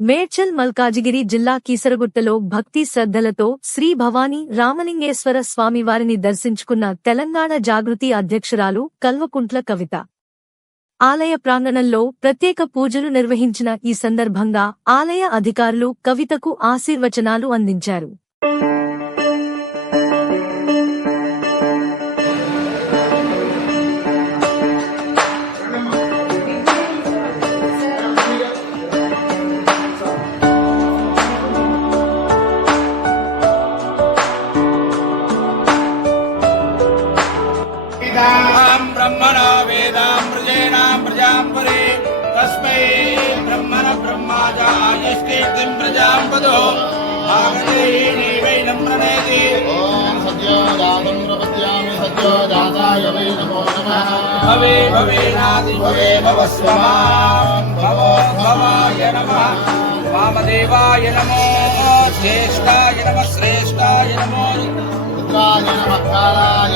మేడ్చల్ మల్కాజిగిరి జిల్లా కీసరగుట్టలో భక్తి శ్రద్ధలతో శ్రీ భవానీ రామలింగేశ్వర స్వామివారిని దర్శించుకున్న తెలంగాణ జాగృతి అధ్యక్షురాలు కల్వకుంట్ల కవిత. ఆలయ ప్రాంగణంలో ప్రత్యేక పూజలు నిర్వహించిన ఈ సందర్భంగా ఆలయ అధికారులు కవితకు ఆశీర్వచనాలు అందించారు. वेदां ब्रह्मणो वेदां प्रजेनां प्रजां परे तस्मै ब्रह्मण ब्रह्मा च आयस्कीर्तिं प्रजां वदो आगतेनैवैनं प्रणेति ॐ सद्यो जातं प्रपद्यामि सद्यो जाताय वै नमो नमः भवे भवेनादि भवे भवस्वमां भवो भवाय नमः वामदेवाय नमो ज्येष्ठाय नमः श्रेष्ठाय नमो रुद्राय नमः कालाय